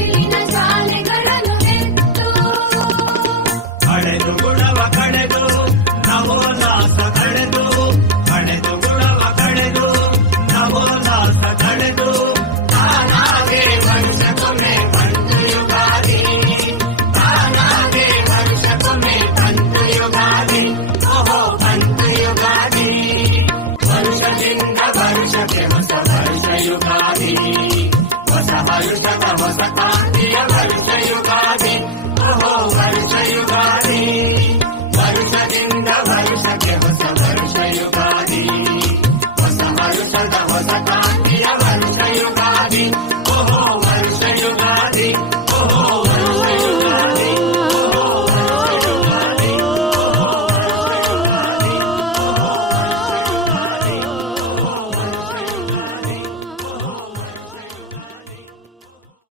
ಬಿಸಿಲಿನ ಶಾಲೆಗಳನ್ನು ನೆಟ್ಟು ಕಳೆದು ಗುಣವ ಕಳೆದು ನವೋಲ್ಲಾಸ ಕಳೆದು ಕಳೆದು ಗುಣವ ಕಳೆದು ನವೋಲ್ಲಾಸ ಕಳೆದು ತಾನಾಗೆ ವರ್ಷಕ್ಕೊಮ್ಮೆ ಬಂತು ಯುಗಾದಿ ತಾನಾಗೆ ವರ್ಷಕ್ಕೊಮ್ಮೆ ಬಂತು ಯುಗಾದಿ ಓಹೋ ಬಂತು ಯುಗಾದಿ ವರ್ಷದಿಂದ ವರ್ಷಕ್ಕೆ ಹೊಸ ವರ್ಷ ಯುಗಾದಿ ಹೊಸ ಹರುಷದ ಹೊಸ ಕಾಂತಿಯ ವರ್ಷ